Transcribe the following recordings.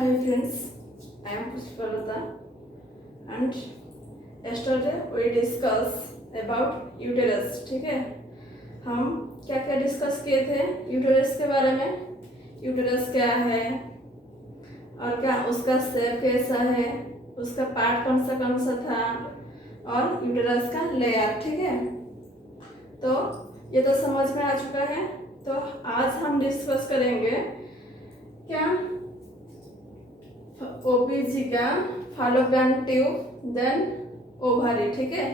Hi friends, I am Pushpalata and yesterday we discuss about uterus. ठीक है, हम क्या क्या डिस्कस किए थे यूटेरस के बारे में। यूटेरस क्या है और क्या उसका शेप कैसा है, उसका पार्ट कौन सा था और यूटेरस का लेयर। ठीक है, तो ये तो समझ में आ चुका है। तो आज हम डिस्कस करेंगे क्या ओपीजी का फॉलोपियन ट्यूब देन ओवरी। ठीक है,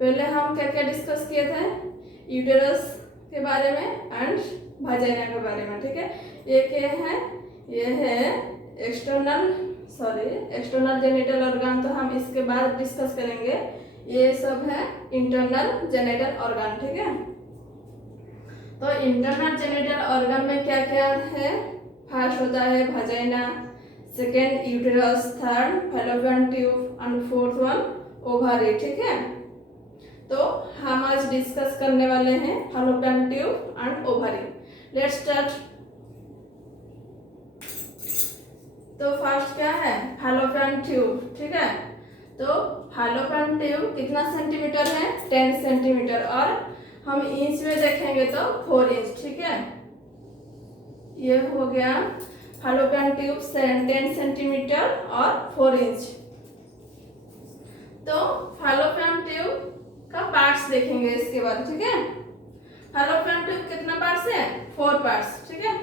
पहले हम क्या क्या डिस्कस किए थे यूटेरस के बारे में एंड वाजाइना के बारे में। ठीक है, ये क्या है, ये है एक्सटर्नल जेनिटल ऑर्गन, तो हम इसके बाद डिस्कस करेंगे। ये सब है इंटरनल जेनिटल ऑर्गन। ठीक है, तो इंटरनल जेनिटल ऑर्गन में क्या क्या है, फर्स्ट होता है vagina, second uterus, third fallopian tube and fourth one ovary. ठीक है, तो हम आज डिस्कस करने वाले हैं fallopian tube and ovary. Let's start. तो फर्स्ट क्या है फैलोपियन ट्यूब। ठीक है, तो फैलोपियन ट्यूब कितना सेंटीमीटर है, 10 सेंटीमीटर, और हम इंच में देखेंगे तो 4 इंच। ठीक है, ये हो गया फैलोपियन ट्यूब 10 सेंटीमीटर और 4 इंच। तो फैलोपियन ट्यूब का पार्ट्स देखेंगे इसके बाद। ठीक है, फैलोपियन ट्यूब कितना पार्ट्स है, 4 पार्ट्स। ठीक है,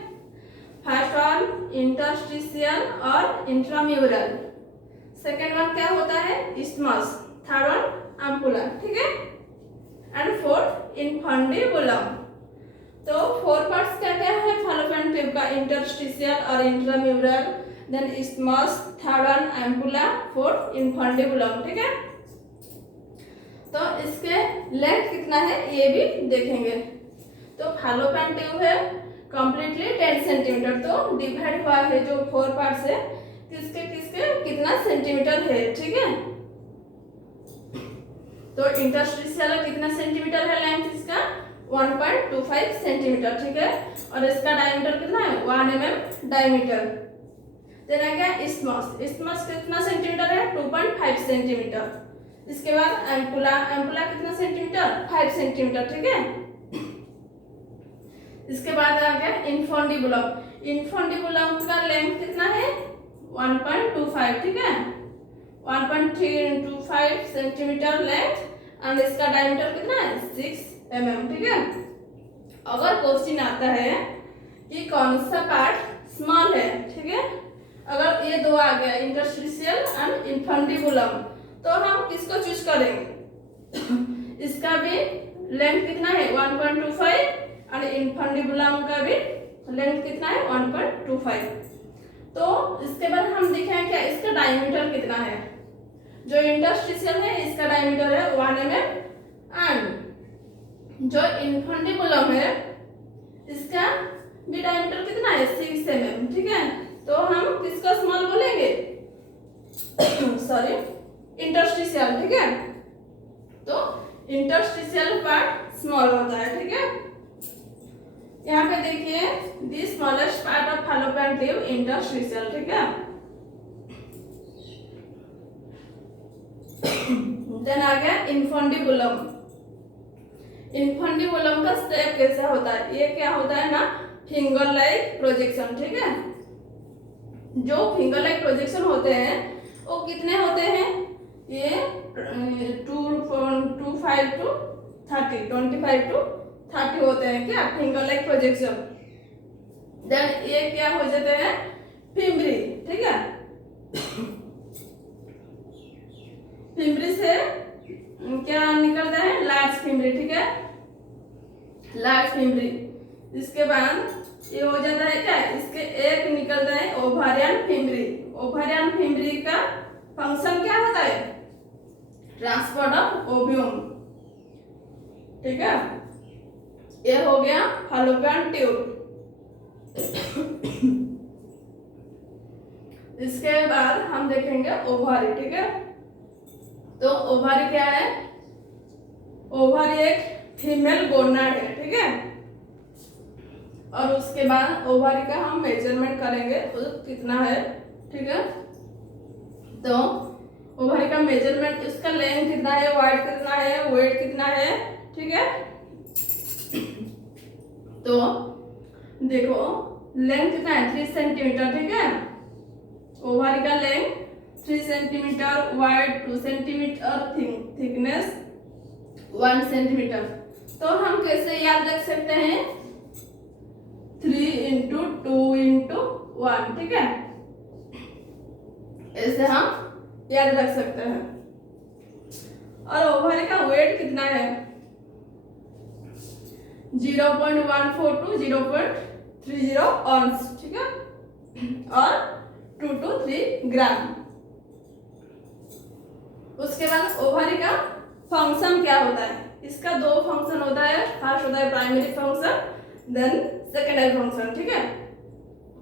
फर्स्ट वन इंटरस्टिशियल और इंट्राम्यूरल, सेकेंड वन क्या होता है इस्मस, थर्ड वन एम्पुला। ठीक है, एंड फोर्थ इन्फंडिबुलम। तो 4 पार्ट्स क्या क्या है फैलोपियन ट्यूब का, इंटरस्टिशियल और intramural, then isthmus, third one ampulla, fourth infundibulum. ठीक है, तो इसके लेंथ कितना है ये भी देखेंगे। तो फैलोपियन ट्यूब है कंप्लीटली 10 सेंटीमीटर, तो डिवाइड हुआ है जो 4 पार्ट्स है किसके किसके कितना सेंटीमीटर है। ठीक है, तो इंटरस्टिशियल कितना सेंटीमीटर है लेंथ इसका, 1.25 सेंटीमीटर। ठीक है, और इसका डायमीटर कितना है, 1 mm डायमीटर। देन आ गया इस्मस, इस्मस कितना सेंटीमीटर है, 2.5 सेंटीमीटर। इसके बाद एम्पुला, एम्पुला कितना सेंटीमीटर, 5 सेंटीमीटर। ठीक है, इसके बाद आ गया इन्फंडिबुलम, इन्फंडिबुलम का लेंथ कितना है 1.25। ठीक है, 1.325 सेंटीमीटर लेंथ, एंड इसका डायमीटर कितना है 6 mm। ठीक है, अगर क्वेश्चन आता है कि कौन सा पार्ट स्मॉल है, ठीक है, अगर ये दो आ गया इंटरस्टिशियल एंड इन्फंडिबुलम, तो हम किसको चूज करेंगे इसका भी लेंथ कितना है 1.25 और इन्फंडिबुलम का भी लेंथ कितना है 1.25। तो इसके बाद हम देखें क्या इसका डायमीटर कितना है। जो इंटरस्टिशियल है इसका डायमीटर है 1 mm, एंड जो इन्फंडिबुलम है इसका भी डायमीटर कितना है 6 mm। ठीक है, तो हम किसका स्मॉल बोलेंगे सॉरी इंटरस्टिशियल। ठीक है, तो इंटरस्टिशियल पार्ट स्मॉल होता है। ठीक है, यहाँ पे देखिए the smallest part of fallopian tube interstitial. ठीक है, देन आ गया इन्फंडिबुलम। इन्फंडिबुलम का स्टेप कैसा होता है, ये क्या होता है ना फिंगर लाइक प्रोजेक्शन। ठीक है, जो फिंगर लाइक प्रोजेक्शन होते हैं वो कितने होते हैं, ये 25 to 30 होते हैं क्या फिंगर लाइक प्रोजेक्शन। देन ये क्या हो जाते हैं फिम्बरी। ठीक है, फिम्बरी से क्या निकलता है लार्ज फिम्बरी। ठीक है, लार्ज फिम्बरी, इसके बाद ये हो जाता है क्या, इसके एक निकलता है ओवारियन फिम्बरी। ओवारियन फिम्बरी का फंक्शन क्या होता है, ट्रांसपोर्ट ऑफ ओव्यूम। ठीक है, ये हो गया फैलोपियन ट्यूब। इसके बाद हम देखेंगे ओवरी। ठीक है, तो ओवरी क्या है, ओवरी एक फीमेल गोनाड है। ठीक है, और उसके बाद ओवरी का हम मेजरमेंट करेंगे, कितना है ठीक है। तो ओवरी का मेजरमेंट, इसका लेंथ कितना है, वाइड कितना है, वेट कितना है, ठीक है। तो देखो लेंथ कितना है 3 सेंटीमीटर, ठीक है। ओवरी का length 3 centimetre, wide 2 centimetre, thickness 1 centimetre. तो हम कैसे याद रख सकते हैं, 3 इंटू 2 इंटू 1, ठीक है। ऐसे हम याद रख सकते हैं। और ओवरी का वेट कितना है 0.142 टू 0.30 ऑन्स, ठीक है, और 2 to 3 ग्राम। उसके बाद ओवरी का फंक्शन क्या होता है, इसका 2 फंक्शन होता है। फर्स्ट होता है primary function, then secondary function, ठीक है।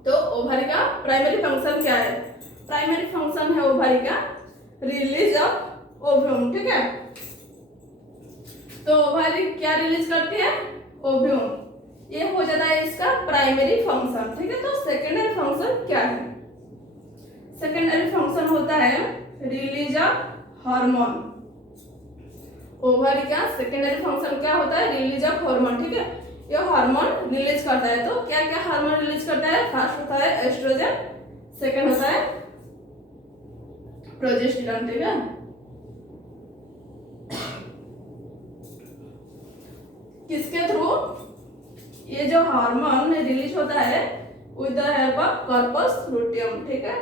तो ओवरी का प्राइमरी फंक्शन क्या है, प्राइमरी फंक्शन है ओवरी का रिलीज ऑफ ओव्यूम, ठीक है। तो ओवरी क्या रिलीज करती है, ओव्यूम, ये हो जाता है इसका प्राइमरी फंक्शन, ठीक है। तो सेकेंडरी फंक्शन क्या है, सेकेंडरी फंक्शन होता है रिलीज ऑफ हार्मोन। ओवरी का सेकेंडरी फंक्शन क्या होता है, रिलीज ऑफ हार्मोन, ठीक है। ये हार्मोन रिलीज करता है। तो क्या क्या हार्मोन रिलीज करता है, फर्स्ट होता है एस्ट्रोजन, सेकेंड होता है प्रोजेस्टेरॉन, ठीक है। किसके थ्रू, ये जो हार्मोन रिलीज होता है with the help of corpus luteum, ठीक है।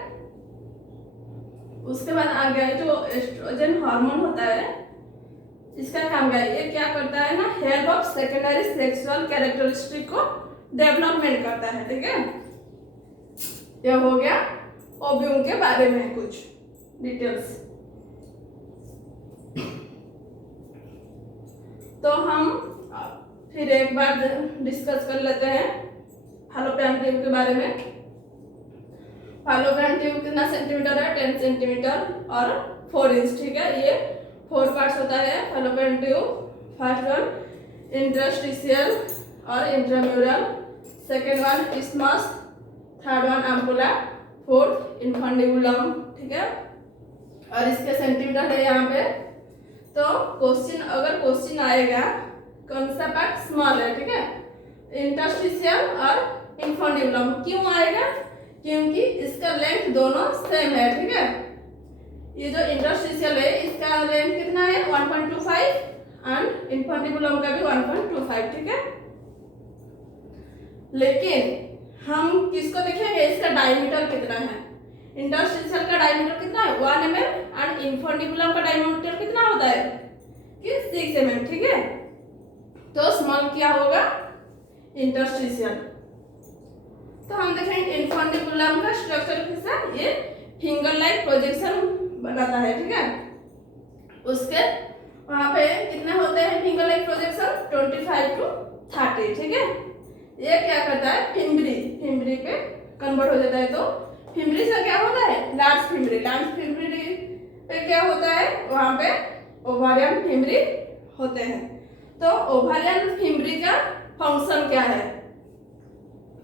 उसके बाद आ गया जो एस्ट्रोजन हार्मोन होता है, इसका काम क्या है, ये क्या करता है ना, help of secondary sexual characteristic को डेवलपमेंट करता है, ठीक है। यह हो गया ओव्यूम के बारे में कुछ डिटेल्स। तो हम फिर एक बार डिस्कस कर लेते हैं फैलोपियन ट्यूब के बारे में। फैलोपियन ट्यूब कितना सेंटीमीटर है, 10 सेंटीमीटर और 4 इंच, ठीक है। ये 4 पार्ट्स होता है fallopian tube. First one interstitial और intramural, second one isthmus, third one ampulla, fourth infundibulum, ठीक है। और इसके सेंटीमीटर है यहाँ पे। तो क्वेश्चन, अगर क्वेश्चन आएगा कौन सा पार्ट स्मॉल है, ठीक है, इंटरस्टिशियल और इन्फंडिबुलम, क्यों आएगा, क्योंकि इसका लेंथ दोनों सेम है, ठीक है। ये जो इंटरस्टिशियल है इसका लेंथ कितना है 1.25 एंड इन्फंडिबुलम का भी 1.25, ठीक है। लेकिन हम किसको देखेंगे, इसका डायमीटर कितना है। इंटरस्टिशियल का डायमीटर कितना है 1 mm एंड इन्फंडिबुलम का डायमीटर कितना होता है कि 6 mm, ठीक है। तो स्मॉल क्या होगा, इंटरस्टिशियल। तो हम देखेंगे इन्फंडिबुलम का स्ट्रक्चर कैसा, ये फिंगर लाइक प्रोजेक्शन बनाता है, ठीक है। उसके वहां पे कितने होते हैं फिंगर लाइक प्रोजेक्शन, 25 to 30, ठीक है। ये क्या करता है, फिम्बरी पे कन्वर्ट हो जाता है। तो फिम्बरी से क्या होता है, लार्ज फिम्बरी पे क्या होता है, वहां पे ओवारियन फिम्बरी होते हैं। तो ओवारियन फिम्बरी का फंक्शन क्या है,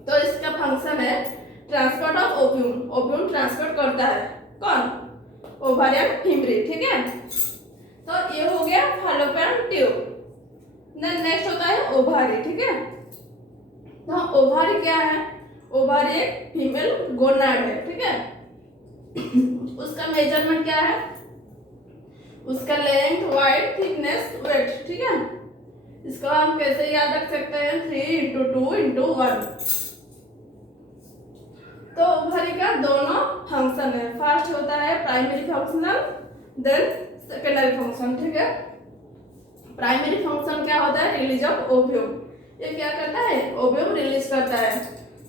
तो इसका फंक्शन है transport of ovum, ovum transport करता है कौन, ओवारियन फिम्बरी, ठीक है। तो ये हो गया फैलोपियन ट्यूब। नेक्स्ट होता है ओवारी, ठीक है। तो ओवारी क्या है, ओवारी एक फीमेल गोनाड है, ठीक है। उसका मेजरमेंट क्या है, उसका लेंथ, वाइड, थिकनेस, वेट, ठीक है। इसको हम कैसे याद रख सकते हैं, 3 इंटू 2 इंटू 1। तो ओवरी का दोनों फंक्शन है, फर्स्ट होता है primary functional, then secondary function, ठीक है। प्राइमरी फंक्शन क्या होता है, रिलीज ऑफ ओव्यूम, ये क्या करता है, ओव्यूम रिलीज करता है।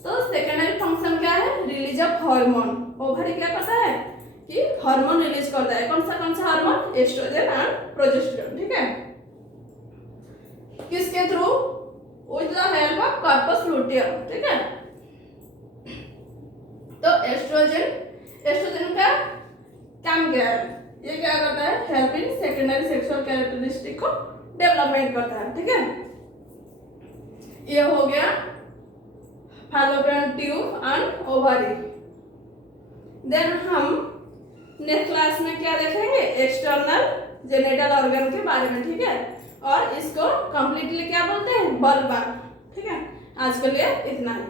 तो सेकेंडरी फंक्शन क्या है, रिलीज ऑफ हार्मोन, ओवरी क्या करता है कि हार्मोन रिलीज करता है। कौन सा हार्मोन, एस्ट्रोजन एंड प्रोजेस्टेरॉन, ठीक है। किसके through, with the help of corpus luteum, ठीक है। तो एस्ट्रोजन का काम क्या है, ये क्या करता है, help in secondary sexual characteristic को डेवलपमेंट करता है, ठीक है। ये हो गया fallopian tube and ovary. Then हम नेक्स्ट क्लास में क्या देखेंगे, एक्सटर्नल जेनिटल ऑर्गन के बारे में, ठीक है। और इसको कंप्लीटली क्या बोलते हैं, बल्ब। ठीक है, आज के लिए इतना ही।